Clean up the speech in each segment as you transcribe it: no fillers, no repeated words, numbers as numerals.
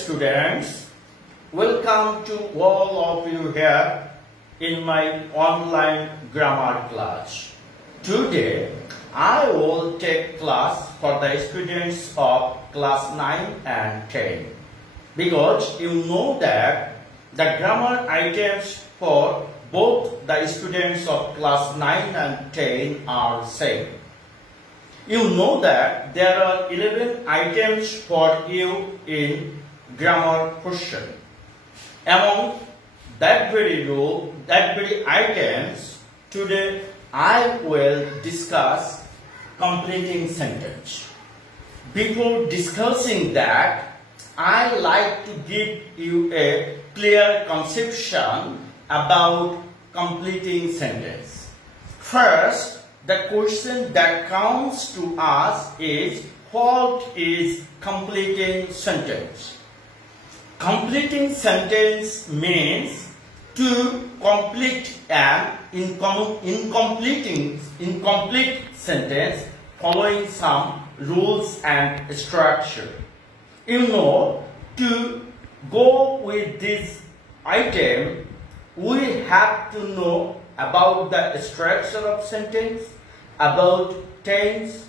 students, welcome to all of you here in my online grammar class. Today, I will take class for the students of class 9 and 10 because you know that the grammar items for both the students of class 9 and 10 are same. You know that there are 11 items for you in grammar question. Among that very items, today I will discuss completing sentence. Before discussing that, I like to give you a clear conception about completing sentence. First, the question that comes to us is, what is completing sentence? Completing sentence means to complete an incomplete sentence following some rules and structure. You know, to go with this item, we have to know about the structure of sentence, about tense,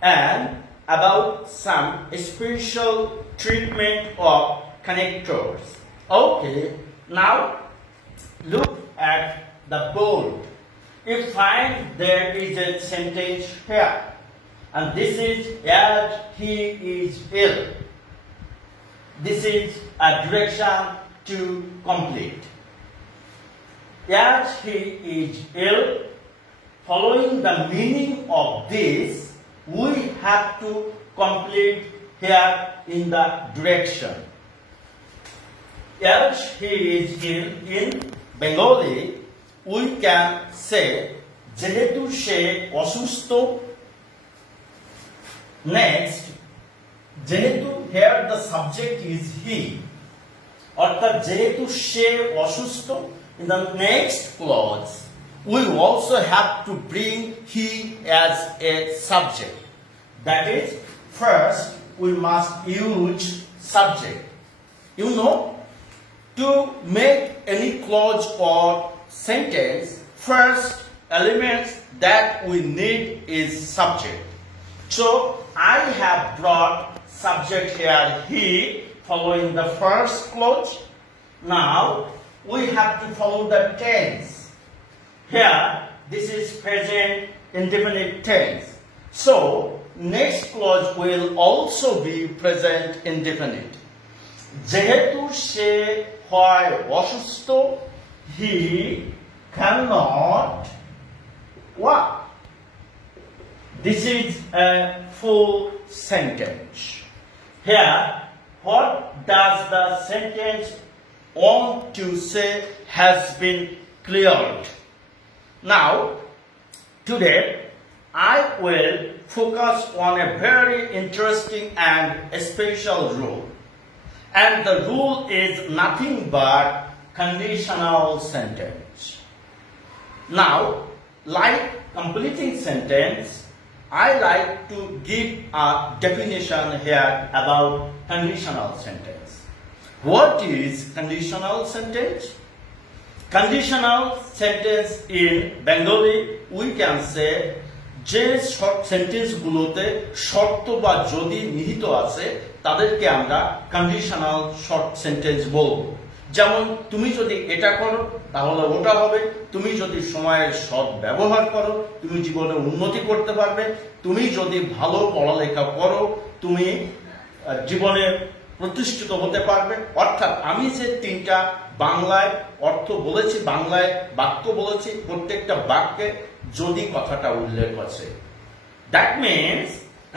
and about some special treatment of connectors. Okay, now look at the board. You find there is a sentence here, and this is as he is ill. This is a direction to complete. As he is ill, following the meaning of this, we have to complete here in the direction. As he is ill in Bengali, we can say, যেহেতু সে অসুস্থ. Next, যেহেতু here the subject is he, অর্থাৎ যেহেতু সে অসুস্থ. In the next clause, we also have to bring he as a subject. That is, first we must use subject. You know, to make any clause or sentence, first element that we need is subject. So I have brought subject here he following the first clause. Now we have to follow the tense. Here, this is present indefinite tense. So, next clause will also be present indefinite. যেহেতু সে হয় অসুস্থ, he cannot walk. This is a full sentence. Here, what does the sentence want to say has been cleared. Now, today, I will focus on a very interesting and special rule. And the rule is nothing but conditional sentence. Now, like completing sentence, I like to give a definition here about conditional sentence. What is conditional sentence? Conditional sentence in Bengali, we can say, যে সেন্টেন্সগুলোতে শর্ত বা যদি নিহিত আছে তাদেরকে আমরা conditional short sentence বলবো। যেমন, তুমি যদি এটা করো তাহলে ওটা হবে, তুমি যদি সময়ের সৎ ব্যবহার করো তুমি জীবনে উন্নতি করতে পারবে, তুমি যদি ভালো পড়ালেখা করো তুমি জীবনে প্রতিষ্ঠিত হতে পারবে। অর্থাৎ আমি যে তিনটা বাংলায় অর্থ বলেছি, বাংলায় বাক্য বলেছি, প্রত্যেকটা বাক্যে যদি কথাটা উল্লেখ আছে। That means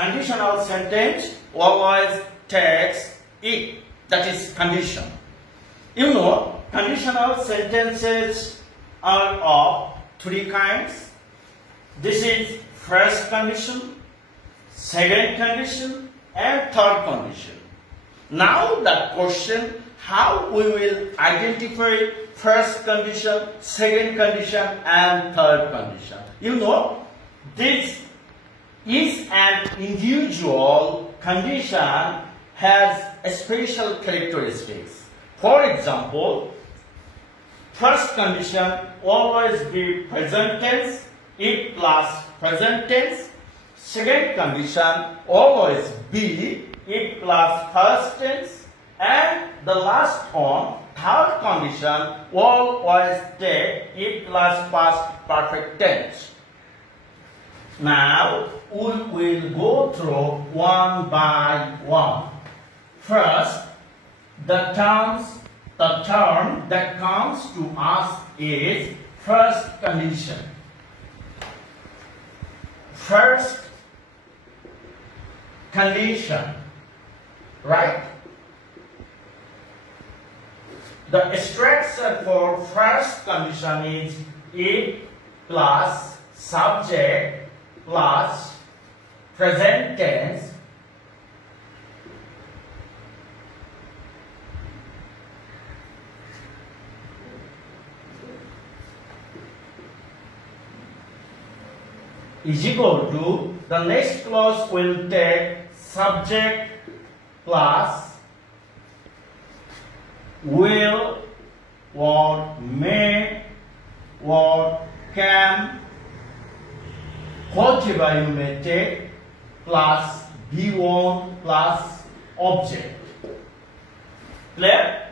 conditional sentence always takes it, that is condition. You know, conditional sentences are of three kinds. This is first condition, second condition, and third condition. Now the question, how we will identify first condition, second condition, and third condition. You know, this is an individual condition has a special characteristics. For example, first condition always be present tense, it plus present tense. Second condition always be it plus past tense. And the last one, third condition always take it plus past perfect tense. Now we will go through one by one. First, the term that comes to us is first condition. First condition, right? The structure for first condition is it plus subject plus present tense is equal to the next clause will take subject plus will or may or can, whatever you may take, plus be1 plus object. Clear?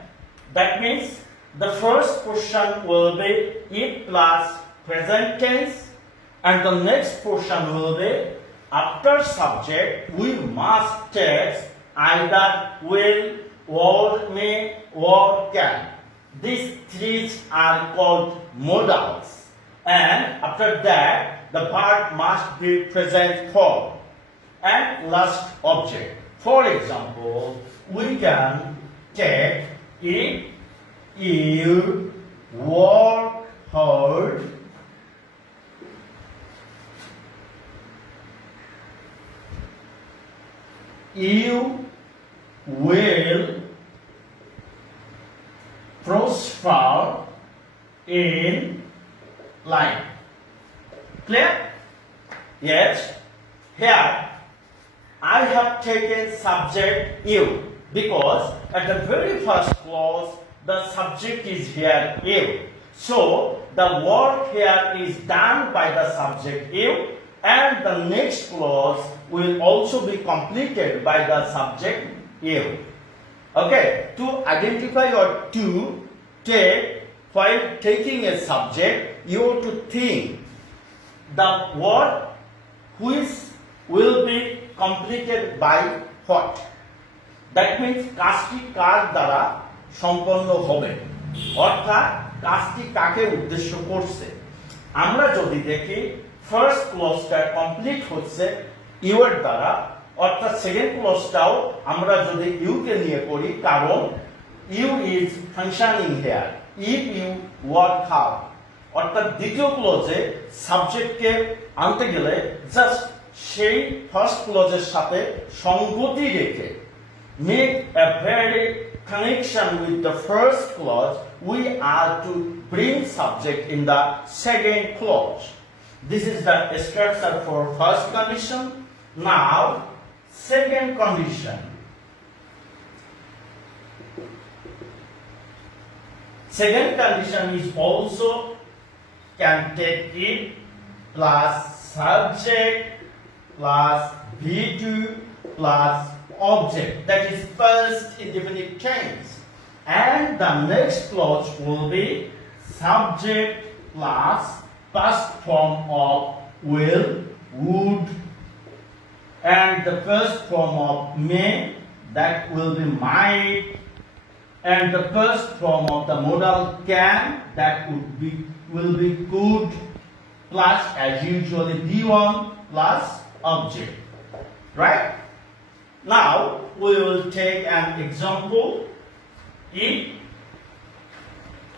That means the first portion will be it plus present tense, and the next portion will be after subject we must take either will or may or can. These three are called modals, and after that the verb must be present form and last object. For example, we can take if you work hard, you will prosper in life. Clear? Yes. Here I have taken subject you because at the very first clause the subject is here you. So the work here is done by the subject you, and the next clause will also be completed by the subject you. Okay, to identify or to take, while taking a subject, you have to think the word which will be completed by what. That means কাজটি কার দ্বারা সম্পন্ন হবে, অর্থাৎ কাজটি কাকে উদ্দেশ্য করছে। আমরা যদি দেখি ফার্স্ট ক্লজটা কমপ্লিট হচ্ছে ইউ এর দ্বারা, অর্থাৎ সেকেন্ড ক্লজটাও আমরা যদি ইউ কে নিয়ে করি, কারণ you is functioning here if you work hard. অর্থাৎ দ্বিতীয় ক্লজে সাবজেক্টকে আনতে গেলে জাস্ট সেই ফার্স্ট ক্লজের সাথে সঙ্গতি রেখে make a very connection with the first clause, we are to bring subject in the second clause. This is the structure for first condition. Now, second condition. Second condition is also can take it plus subject plus V2 plus object, that is first indefinite tense, and the next clause will be subject plus past form of will, would, and the first form of may, that will be might, and the first form of the modal can, that will be could, plus as usually be1 plus object. Right? Now we will take an example. If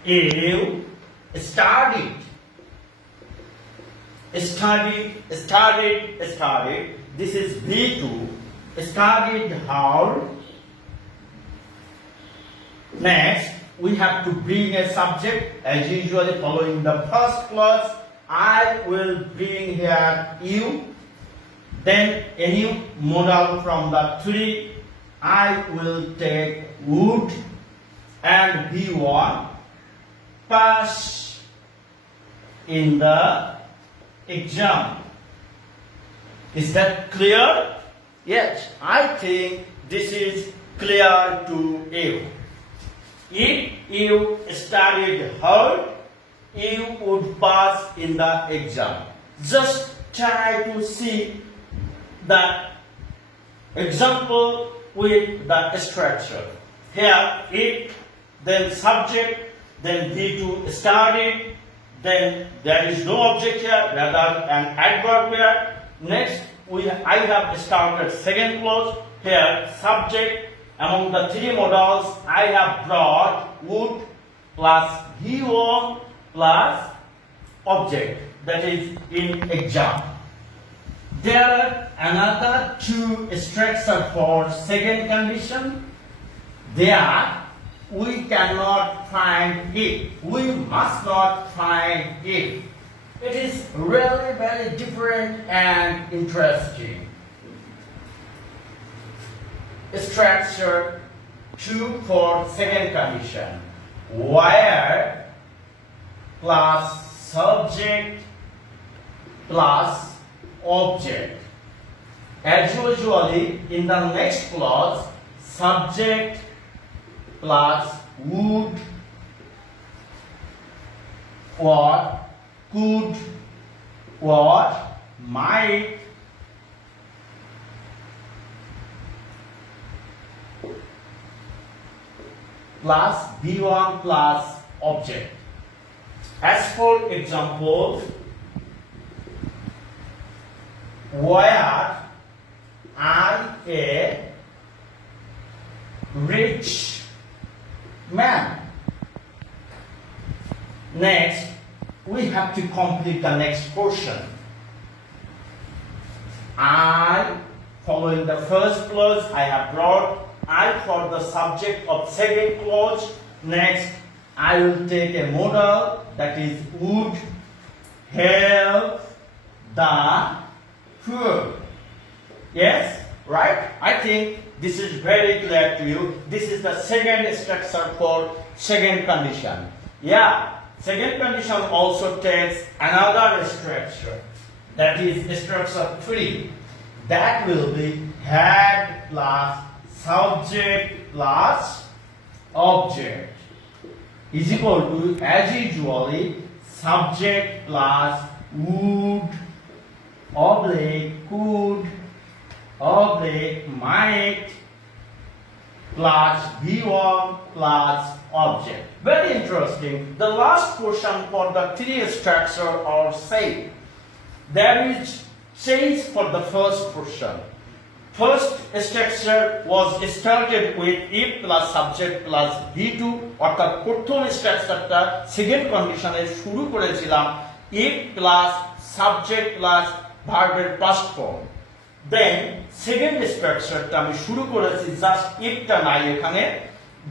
you studied, this is B2, studied hard. Next, we have to bring a subject as usually following the first clause. I will bring here you. Then any modal from the three I will take would and B1 pass in the exam. Is that clear? Yes, I think this is clear to you. If you studied hard, you would pass in the exam. Just try to see the example with the structure. Here, it, then subject, then V2 studied, then there is no object here, rather an adverb here. Next, I have started second clause. Here, subject. Among the three modals, I have brought would plus V1 plus object. That is in exam. There are another two structures for second condition. There we cannot find it. We must not find it. It is really very different and interesting. Structure 2 for second condition. Where plus subject plus object. As usually in the next clause, subject plus would, what, could, what, might, plus B1 plus object. As for example, where I a rich man. Next, we have to complete the next portion. I, following the first clause, I have brought I for the subject of second clause. Next, I will take a modal that is would help the poor. Yes, right? I think this is very clear to you. This is the second structure for second condition. Yeah, second condition also takes another structure. That is structure 3. That will be had plus subject plus object is equal to, as usually, subject plus would oblique could oblique might plus V1 plus object. Very interesting. The last portion for the three structure are same. There is change for the first portion. First structure was started with if plus subject plus V2 অর্থাৎ প্রথম স্ট্রাকচারটা second কন্ডিশনে শুরু করেছিলাম if plus subject plus ভার্বের past form. Then second স্ট্রাকচারটা আমি শুরু করেছি জাস্ট ifটা নাই, এখানে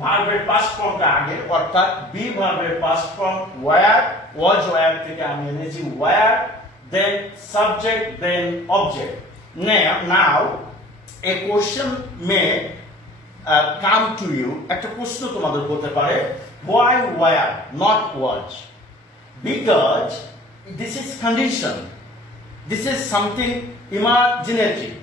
ভার্বের past formটা আগে অর্থাৎ be ভার্বের past form where was where থেকে আমি এনেছি where, then subject, then object. Now a question may come to you. একটা প্রশ্ন তোমাদের হতে পারে, why where not was? Because this is condition. This is something imaginative,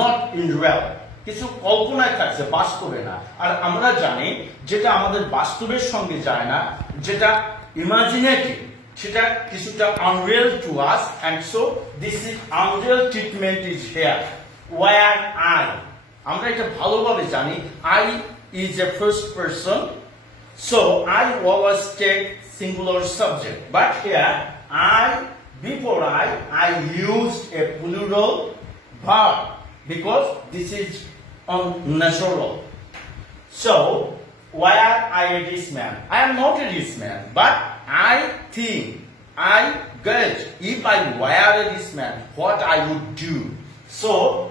not in real. কিছু কল্পনায় থাকছে, বাস্তবে না। আর আমরা জানি যেটা আমাদের বাস্তবের সঙ্গে যায় না, যেটা ইমাজিনেটিভ, সেটা কিছুটা unreal to us, and so this is unreal treatment is here. Where I, আমরা এটা ভালোভাবে জানি, I is a first person, so I always take singular subject. But here, before I used a plural verb because this is unnatural. So, where I a rich man? I am not a rich man, but I think, I guess, if I were a rich man, what I would do. So,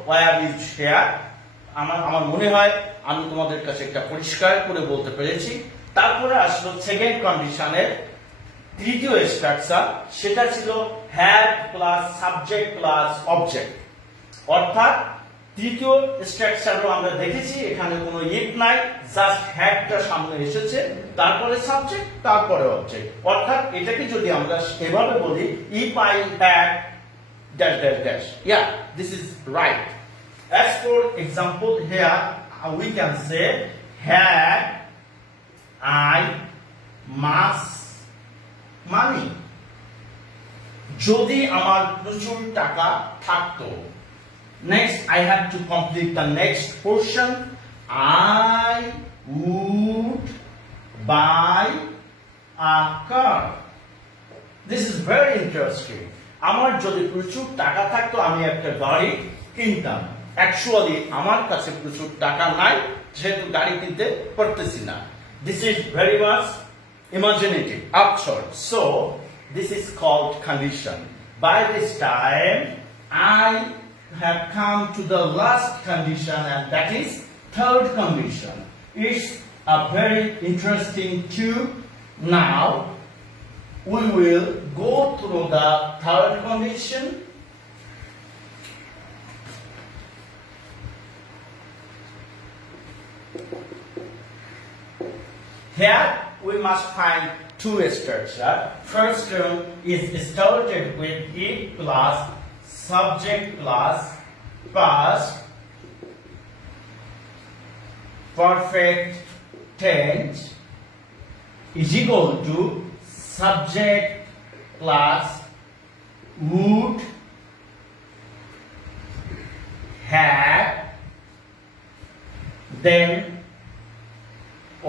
where is here? আমার মনে হয় আমি তোমাদের কাছে একটা পরিষ্কার করে বলতে পেরেছি। তারপরে আসলো সেকেন্ড কন্ডিশনের তৃতীয় স্ট্রাকচার, সেটা ছিল had plus subject plus object. অর্থাৎ তৃতীয় স্ট্রাকচারও আমরা দেখেছি, এখানে কোনো ইফ নাই, জাস্ট হ্যাডটা সামনে এসেছে, তারপরে সাবজেক্ট, তারপরে অবজেক্ট। অর্থাৎ এটাকে যদি আমরা এভাবে বলি, if I had dash dash dash, yeah, this is right. As for example here, we can say had I much money. যদি আমার প্রচুর টাকা থাকতো। Next, I have to complete the next portion. I would buy a car. This is very interesting. আমার যদি প্রচুর টাকা থাকতো আমি একটা গাড়ি কিনতাম। অ্যাকচুয়ালি আমার কাছে প্রচুর টাকা নাই, যেহেতু গাড়ি কিনতে পারতেছি না। This is very much imaginative, absurd. So, this is called condition. By this time, I have come to the last condition, and that is third condition. It's a very interesting too. Now, we will go through the third condition. Here we must find two structures. First term is started with it plus subject plus past perfect tense is equal to subject plus would have, then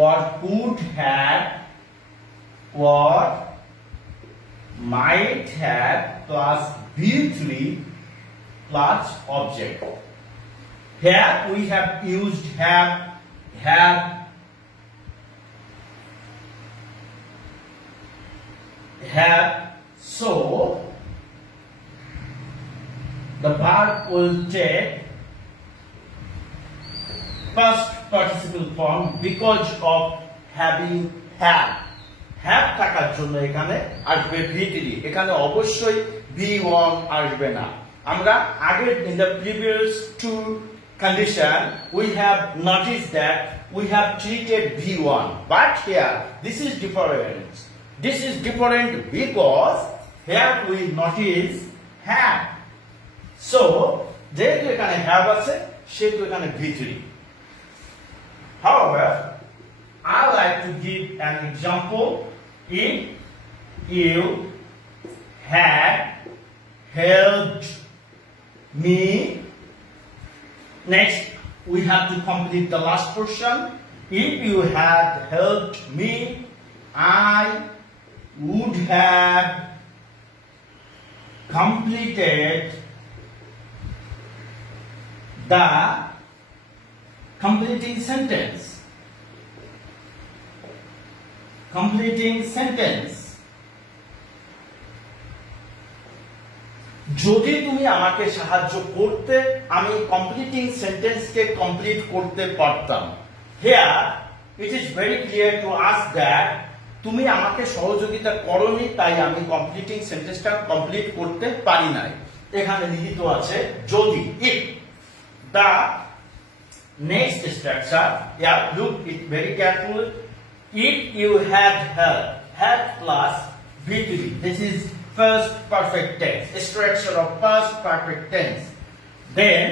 or could have or might have plus V3 plus object. Here we have used have, so the verb will take past participle form because of having have. Have থাকার জন্য এখানে আসবে V3, এখানে অবশ্যই V1 আসবে না। আমরা আগের in the previous two condition we have noticed that we have treated V1, but here this is different. This is different because here we notice have. So যেহেতু এখানে have আছে সেহেতু এখানে V3. However, I like to give an example. If you had helped me, next we have to complete the last portion. If you had helped me, I would have completed the completing sentence. Completing sentence. যদি তুমি আমাকে সাহায্য করতে আমি completing সেন্টেন্সকে complete করতে পারতাম। Here it is very clear to us that তুমি আমাকে সহযোগিতা করনি, তাই আমি কমপ্লিটিং সেন্টেন্সটা কমপ্লিট করতে পারি নাই। এখানে লিখিত আছে যদি। if the next structure, yeah, look it very carefully. If you had help, had plus V3, this is first perfect tense, structure of past perfect tense. Then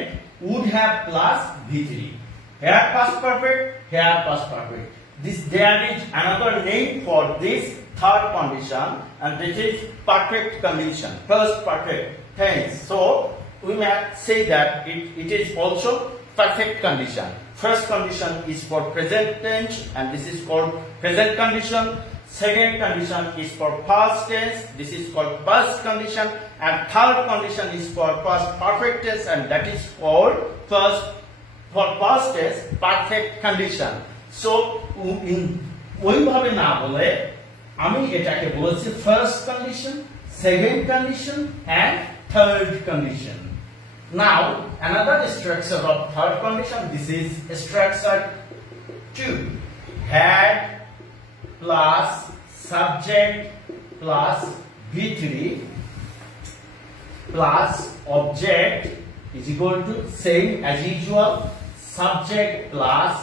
would have plus V3. Here past perfect, here past perfect. There is another name for this third condition, and this is perfect condition, first perfect tense. So we may say that it is also perfect condition. First condition is for present tense, and this is called present condition. Second condition is for past tense, this is called past condition, and third condition is for past perfect tense, and that is called for past tense perfect condition. So ওইভাবে না বলে আমি এটাকে বলেছি first condition, second condition, and third condition. Now another structure of third condition, this is structure 2. Had plus subject plus V3 plus object is equal to same as usual, subject plus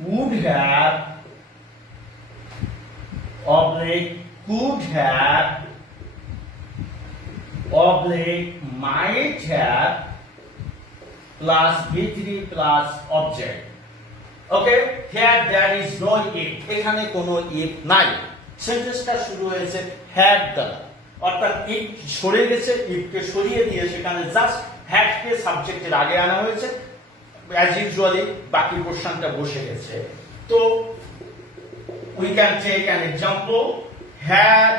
would have oblique could have oblique might have plus B3 plus object. Okay, here there is no if, এখানে কোনো if নাই, সেন্টেন্সটা শুরু হয়েছে had দ্বারা, অর্থাৎ if সরে গেছে, if কে সরিয়ে দিয়ে সেখানে জাস্ট had কে সাবজেক্টের আগে আনা হয়েছে, as usually বাকি পোরশনটা বসে গেছে। তো we can take an example, had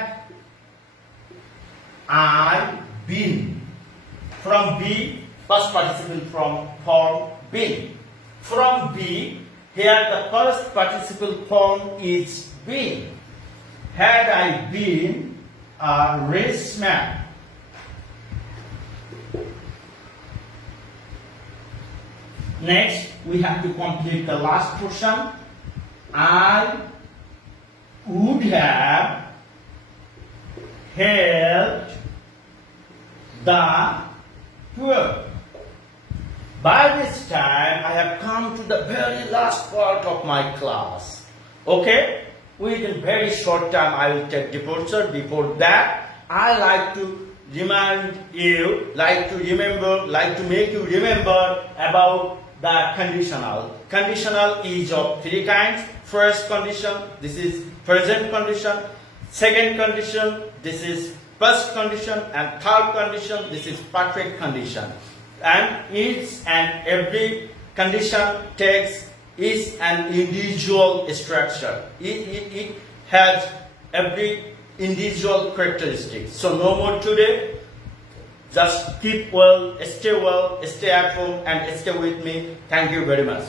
I been, from B, first participle from form been, from B, here the first participle form is been. Had I been a raceman, next we have to complete the last portion. I would have helped the poor. By this time, I have come to the very last part of my class. Okay? Within very short time, I will take departure. Before that, I like to remind you, like to make you remember about the conditional. Conditional is of three kinds. First condition, this is present condition. Second condition, this is past condition. And third condition, this is perfect condition. And each and every condition takes is an individual structure. It has every individual characteristic. So no more today. Just keep well, stay at home, and stay with me. Thank you very much.